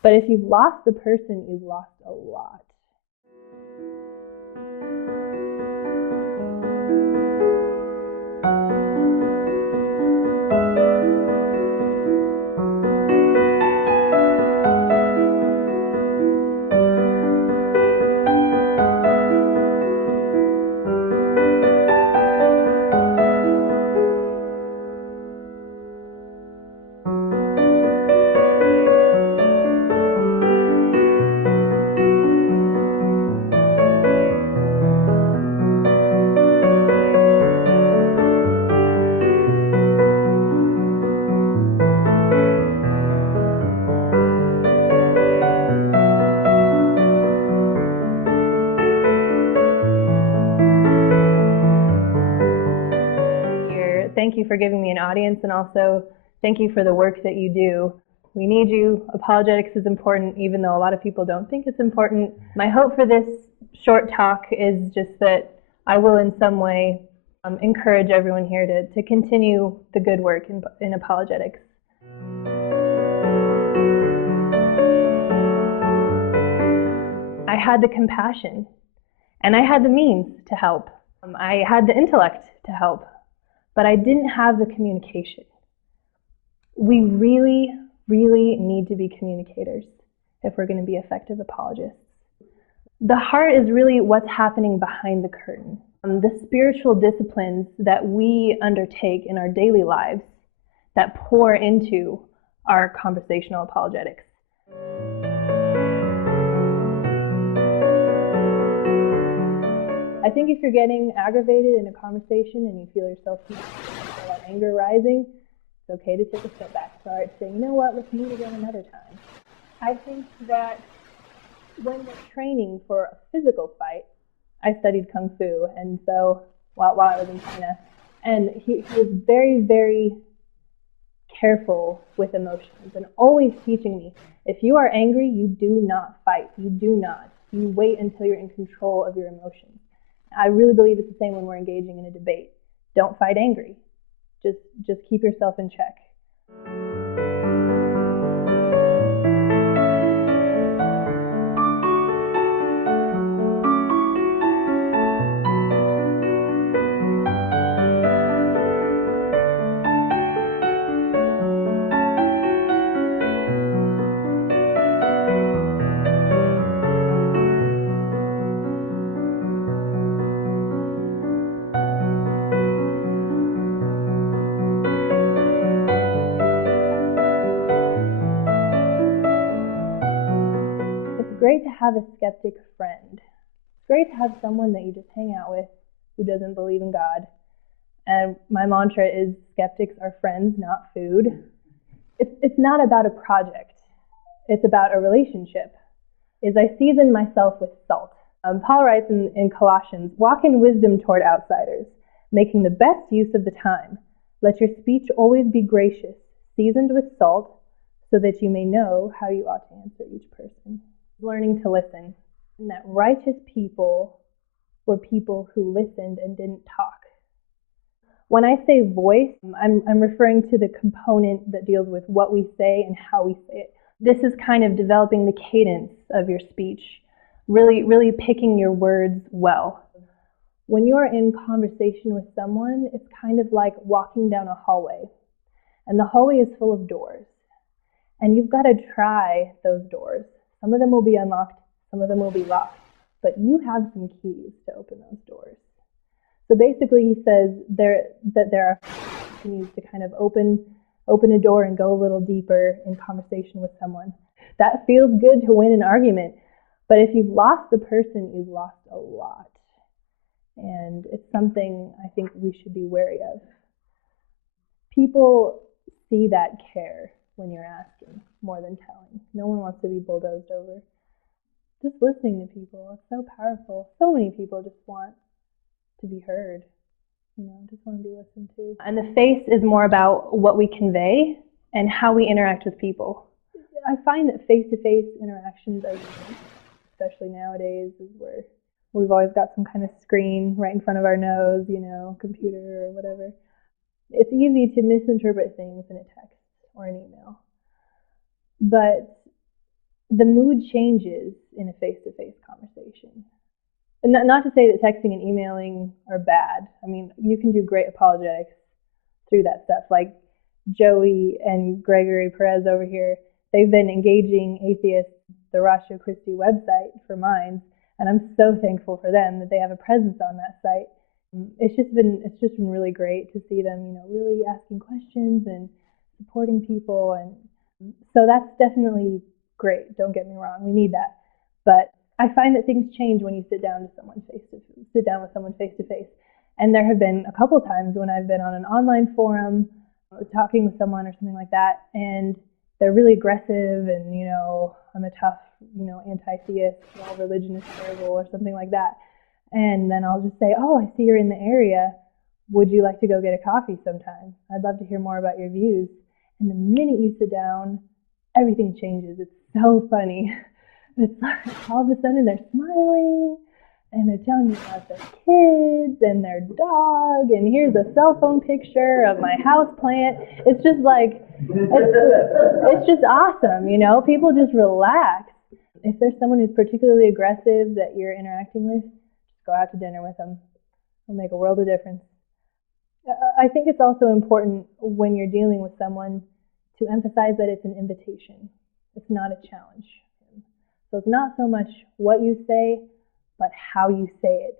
But if you've lost the person, you've lost a lot. Thank you for giving me an audience, and also thank you for the work that you do. We need you. Apologetics is important, even though a lot of people don't think it's important. My hope for this short talk is just that I will in some way encourage everyone here to continue the good work in apologetics. I had the compassion, and I had the means to help. I had the intellect to help, but I didn't have the communication. We really, really need to be communicators if we're going to be effective apologists. The heart is really what's happening behind the curtain. The spiritual disciplines that we undertake in our daily lives that pour into our conversational apologetics. I think if you're getting aggravated in a conversation and you feel yourself that anger rising, it's okay to take a step back, start saying, you know what, let's meet again another time. I think that when we're training for a physical fight, I studied Kung Fu, and so while I was in China, and he was very, very careful with emotions and always teaching me, if you are angry, you do not fight. You do not. You wait until you're in control of your emotions. I really believe it's the same when we're engaging in a debate. Don't fight angry. Just keep yourself in check. It's great to have a skeptic friend. It's great to have someone that you just hang out with who doesn't believe in God. And my mantra is, skeptics are friends, not food. It's not about a project. It's about a relationship. Is I season myself with salt. Paul writes in Colossians, walk in wisdom toward outsiders, making the best use of the time. Let your speech always be gracious, seasoned with salt, so that you may know how you ought to answer each person. Learning to listen, and that righteous people were people who listened and didn't talk. When I say voice, I'm referring to the component that deals with what we say and how we say it. This is kind of developing the cadence of your speech, really picking your words well. When you're in conversation with someone, it's kind of like walking down a hallway, and the hallway is full of doors, and you've got to try those doors. Some of them will be unlocked, some of them will be locked, but you have some keys to open those doors. So basically he says that there are keys to kind of open a door and go a little deeper in conversation with someone. That feels good to win an argument, but if you've lost the person, you've lost a lot. And it's something I think we should be wary of. People see that care when you're asking more than telling. No one wants to be bulldozed over. Just listening to people, it's so powerful. So many people just want to be heard, just want to be listened to. And the face is more about what we convey and how we interact with people. I find that face-to-face interactions are unique, especially nowadays, is where we've always got some kind of screen right in front of our nose, computer or whatever. It's easy to misinterpret things in a text or an email. But the mood changes in a face-to-face conversation. And not to say that texting and emailing are bad. I mean, you can do great apologetics through that stuff. Like Joey and Gregory Perez over here, they've been engaging atheists, the Ratio Christi website for Minds, and I'm so thankful for them that they have a presence on that site. It's just been really great to see them, really asking questions and supporting people, and so that's definitely great. Don't get me wrong, we need that. But I find that things change when you sit down with someone face to face. And there have been a couple times when I've been on an online forum talking with someone or something like that, and they're really aggressive, and I'm a tough, anti-theist, religion is terrible or something like that. And then I'll just say, oh, I see you're in the area. Would you like to go get a coffee sometime? I'd love to hear more about your views. And the minute you sit down, everything changes. It's so funny. It's like all of a sudden they're smiling, and they're telling me about their kids and their dog, and here's a cell phone picture of my house plant. It's just like, it's just awesome, People just relax. If there's someone who's particularly aggressive that you're interacting with, just go out to dinner with them. It'll make a world of difference. I think it's also important when you're dealing with someone to emphasize that it's an invitation. It's not a challenge. So it's not so much what you say, but how you say it.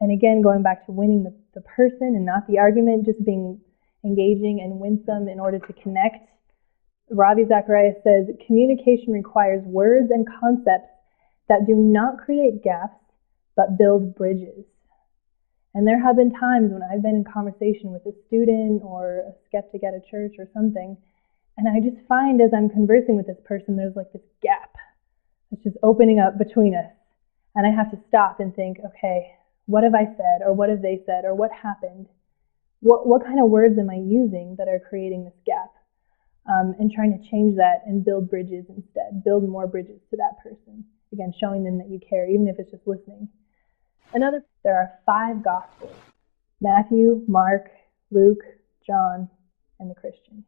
And again, going back to winning the person and not the argument, just being engaging and winsome in order to connect. Ravi Zacharias says, communication requires words and concepts that do not create gaps, but build bridges. And there have been times when I've been in conversation with a student or a skeptic at a church or something, and I just find as I'm conversing with this person, there's like this gap. It's just opening up between us. And I have to stop and think, okay, what have I said, or what have they said, or what happened? What kind of words am I using that are creating this gap? And trying to change that and build bridges instead. Build more bridges to that person. Again, showing them that you care, even if it's just listening. There are 5 Gospels: Matthew, Mark, Luke, John, and the Christian.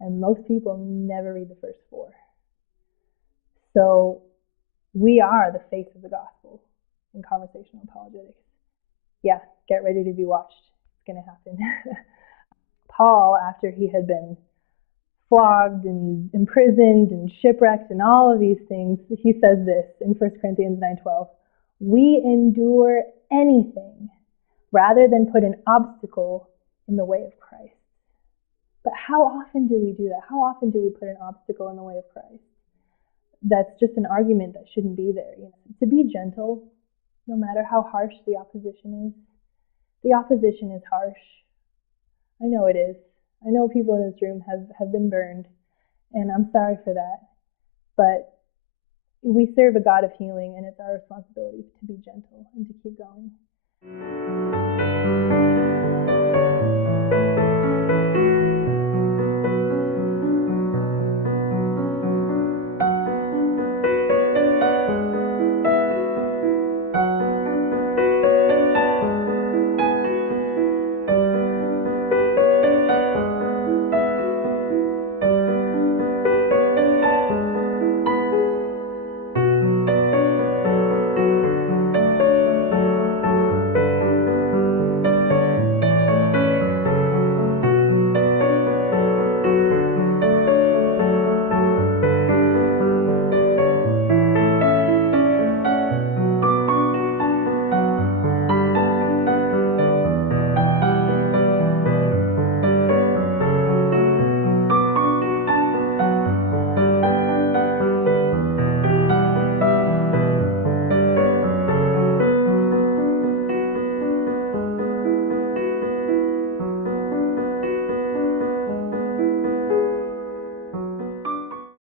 And most people never read the first 4. So we are the face of the gospel in conversational apologetics. Yeah, get ready to be watched. It's going to happen. Paul, after he had been flogged and imprisoned and shipwrecked and all of these things, he says this in 1 Corinthians 9:12, we endure anything rather than put an obstacle in the way of Christ. But how often do we do that? How often do we put an obstacle in the way of Christ? That's just an argument that shouldn't be there. To be gentle, no matter how harsh the opposition is. The opposition is harsh. I know it is. I know people in this room have been burned, and I'm sorry for that. But we serve a God of healing, and it's our responsibility to be gentle and to keep going.